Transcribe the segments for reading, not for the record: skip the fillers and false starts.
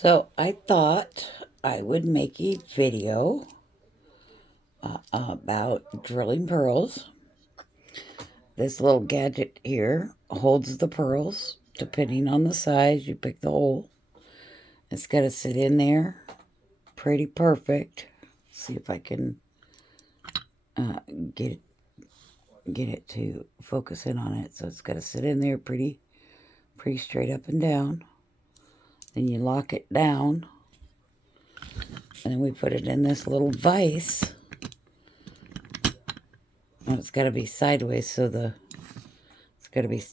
So I thought I would make a video about drilling pearls. This little gadget here holds the pearls. Depending on the size, you pick the hole. It's got to sit in there pretty perfect. See if I can uh, get get it to focus in on it. So it's got to sit in there pretty straight up and down. Then you lock it down, and then we put it in this little vise. And it's got to be sideways, so it's got to be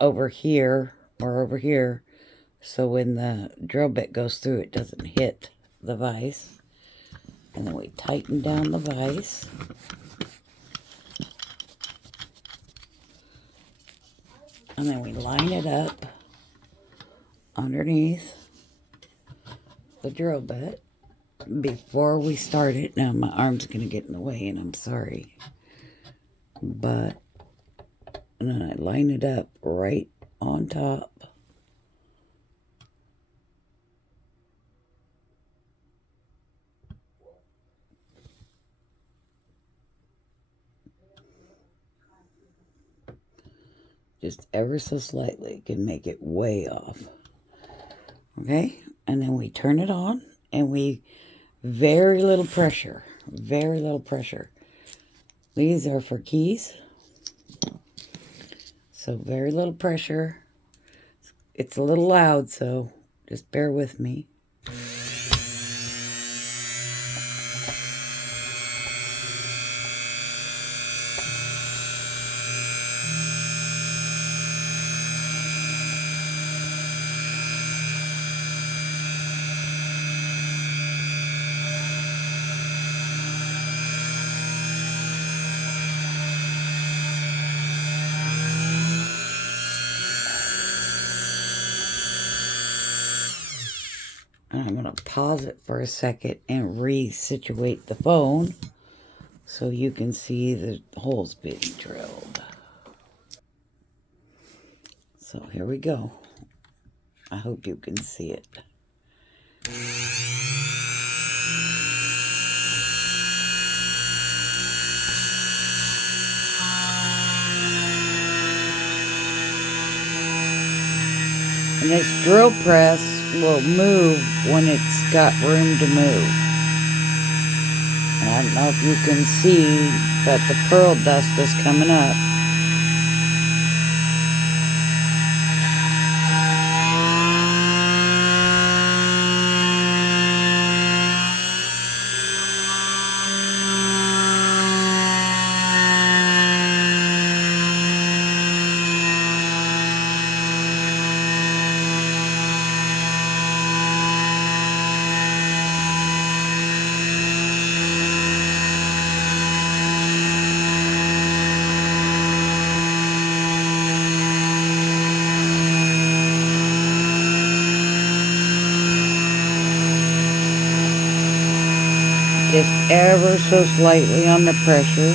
over here or over here, so when the drill bit goes through, it doesn't hit the vise. And then we tighten down the vise. And then we line it up underneath the drill bit before we start it. Now my arm's going to get in the way, and I'm sorry. And then I line it up right on top. Just ever so slightly can make it way off. Okay? And then we turn it on, and very little pressure. Very little pressure. These are for keys. So very little pressure. It's a little loud, so just bear with me. And I'm going to pause it for a second and resituate the phone so you can see the holes being drilled. So here we go. I hope you can see it. And this drill press will move when it's got room to move. And I don't know if you can see, but the pearl dust is coming up. Just ever so slightly on the pressure.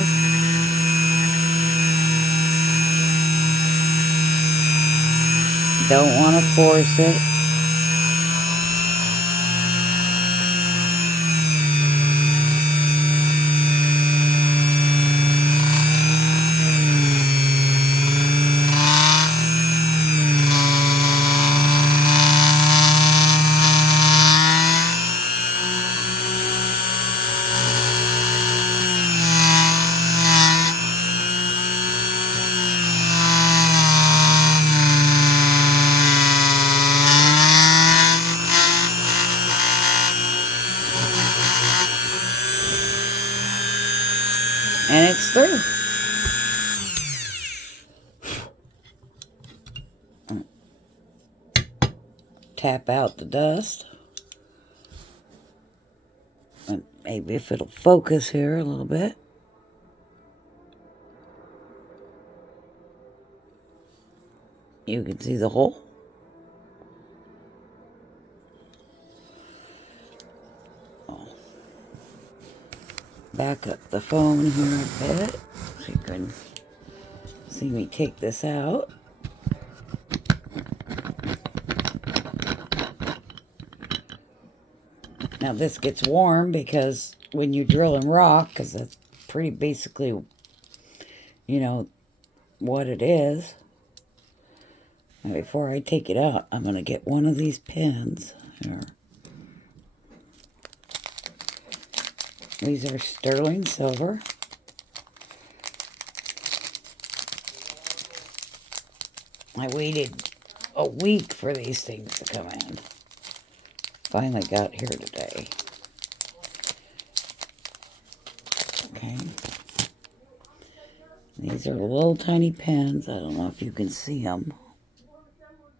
Don't want to force it. And it's through. Tap out the dust. And maybe if it'll focus here a little bit. You can see the hole. Back up the phone here a bit so you can see me take this out. Now this gets warm because when you drill in rock, because that's pretty basically, you know, what it is. And before I take it out, I'm going to get one of these pins here. These are sterling silver. I waited a week for these things to come in. Finally got here today. Okay. These are little tiny pins. I don't know if you can see them.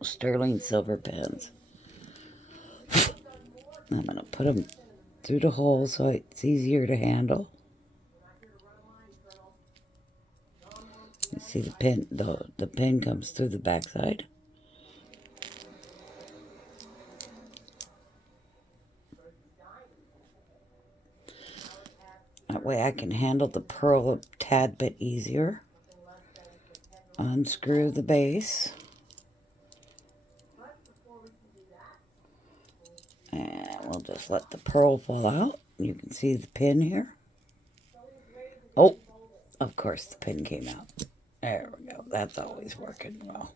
Sterling silver pins. I'm going to put them through the hole so it's easier to handle. You see the pin, the pin comes through the backside. That way I can handle the pearl a tad bit easier. Unscrew the base. And we'll just let the pearl fall out. You can see the pin here. Oh, of course the pin came out. There we go. That's always working well.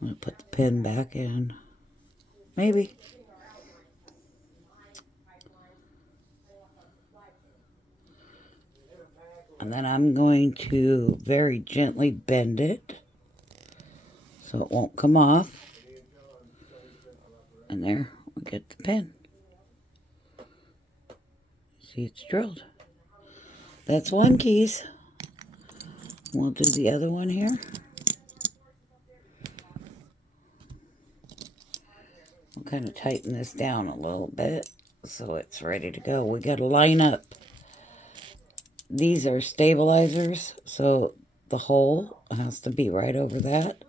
I'm going to put the pin back in. Maybe. And then I'm going to very gently bend it so it won't come off. And there we get the pin. See, it's drilled. That's one piece. We'll do the other one here. We'll kind of tighten this down a little bit so it's ready to go. We got to line up. These are stabilizers, so the hole has to be right over that.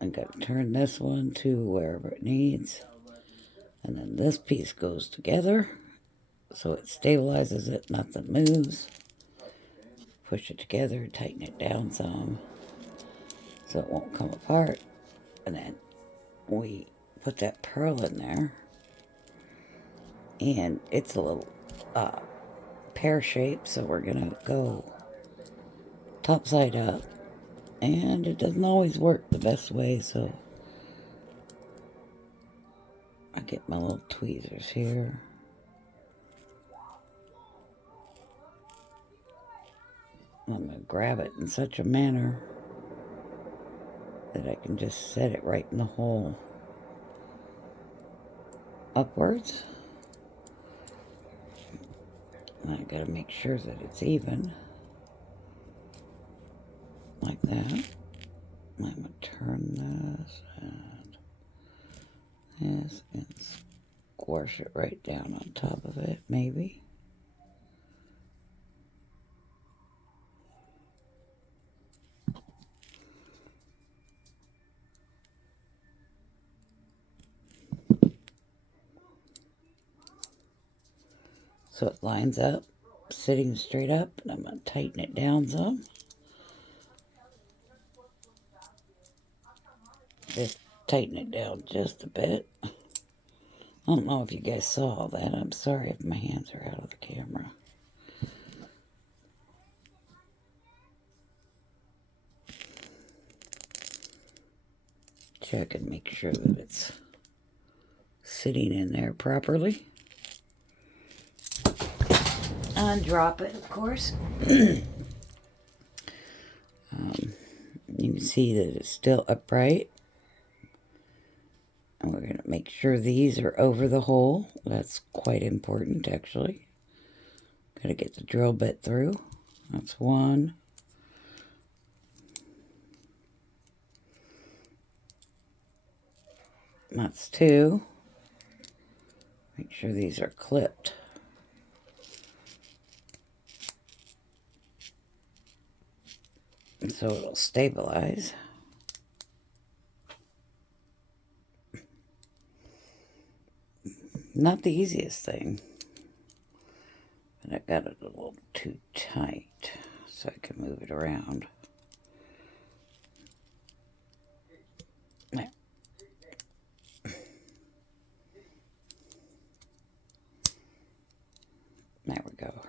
I got to turn this one to wherever it needs. And then this piece goes together so it stabilizes it, nothing moves. Push it together, tighten it down some so it won't come apart. And then we put that pearl in there. And it's a little pear shape, so we're going to go top side up. And it doesn't always work the best way, so I get my little tweezers here. I'm going to grab it in such a manner that I can just set it right in the hole. Upwards. And I got to make sure that it's even. Like that. I'm going to turn this and this and squash it right down on top of it, maybe. So it lines up, sitting straight up, and I'm going to tighten it down some. Just tighten it down just a bit. I don't know if you guys saw that. I'm sorry if my hands are out of the camera. Check and make sure that it's sitting in there properly. Undrop it, of course. You can see that it's still upright. And we're going to make sure these are over the hole. That's quite important, actually. Got to get the drill bit through. That's one. That's two. Make sure these are clipped. So it'll stabilize. Not the easiest thing. But I got it a little too tight so I can move it around. There.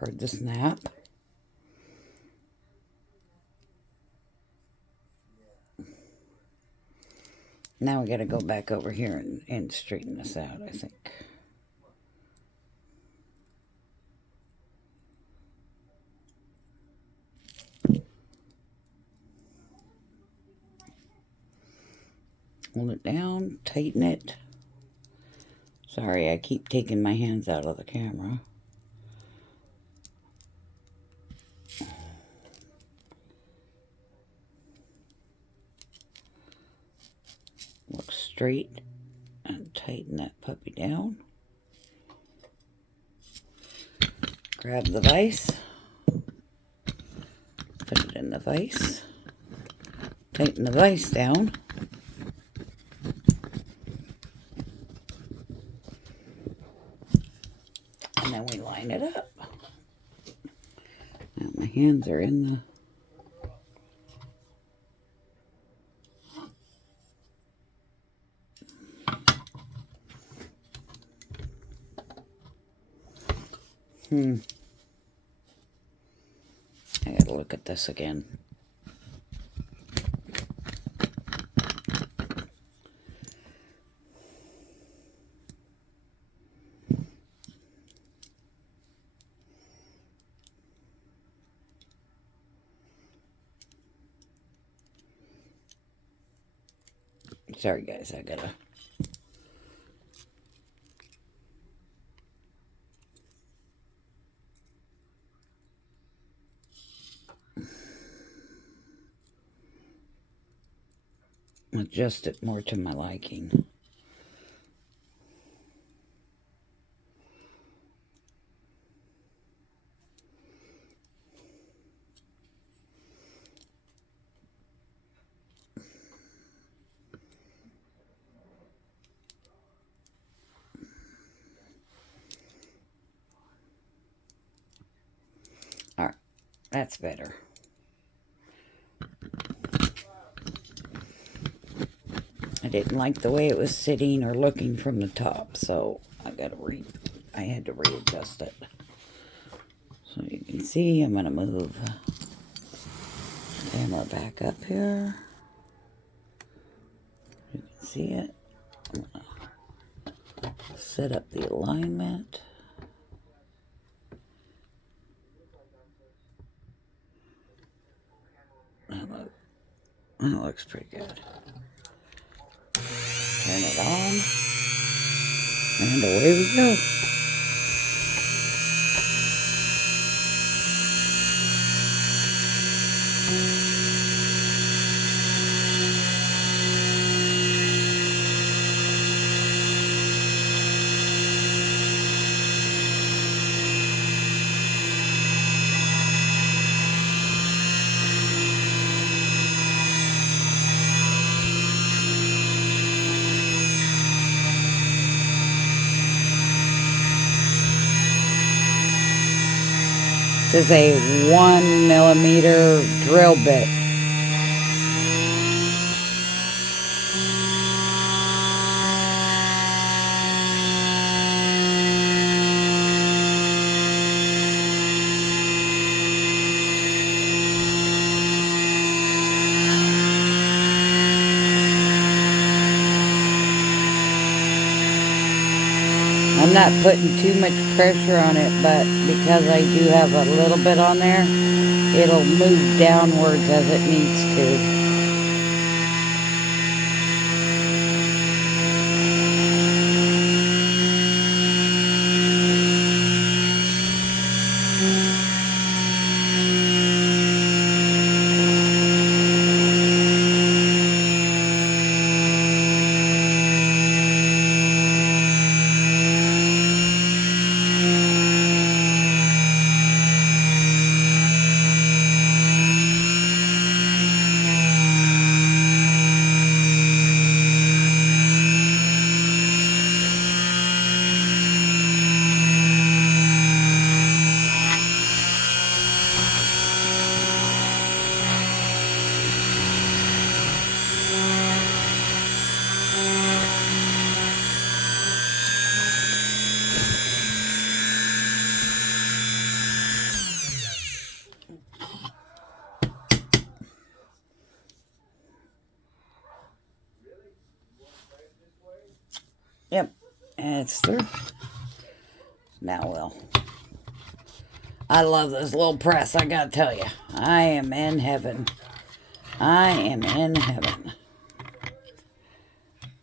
Heard the snap. Now we got to go back over here and straighten this out, I think. Hold it down, tighten it. Sorry, I keep taking my hands out of the camera. Look straight and tighten that puppy down. Grab the vise, put it in the vise, tighten the vise down. And then we line it up. Now my hands are in the... I gotta look at this again. Sorry guys, I gotta... adjust it more to my liking. All right, that's better. I didn't like the way it was sitting or looking from the top, so I had to readjust it. So you can see, I'm gonna move the camera back up here. You can see it. I'm gonna set up the alignment. That looks pretty good. Turn it on, and away we go. This is a 1mm drill bit. I'm not putting too much pressure on it, but because I do have a little bit on there, it'll move downwards as it needs to. Yep, and it's through. Now we'll. I love this little press, I gotta tell you. I am in heaven. I am in heaven.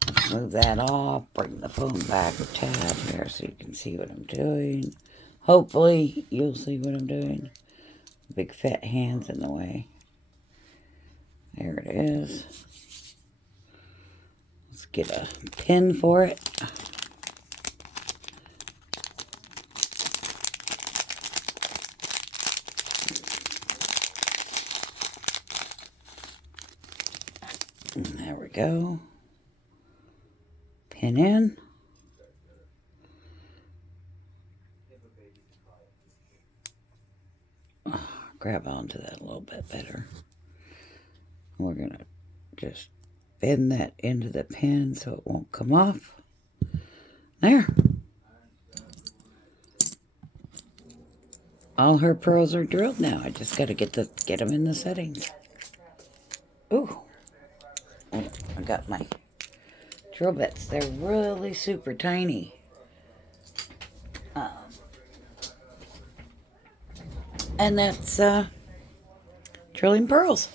Let's move that off. Bring the phone back a tad here so you can see what I'm doing. Hopefully, you'll see what I'm doing. Big fat hands in the way. There it is. Let's get a pin for it. And there we go. Pin in. Grab onto that a little bit better. We're going to just bend that into the pin so it won't come off. There. All her pearls are drilled now. I just got to get them in the settings. Ooh. Oh, I got my drill bits. They're really super tiny. And that's drilling pearls.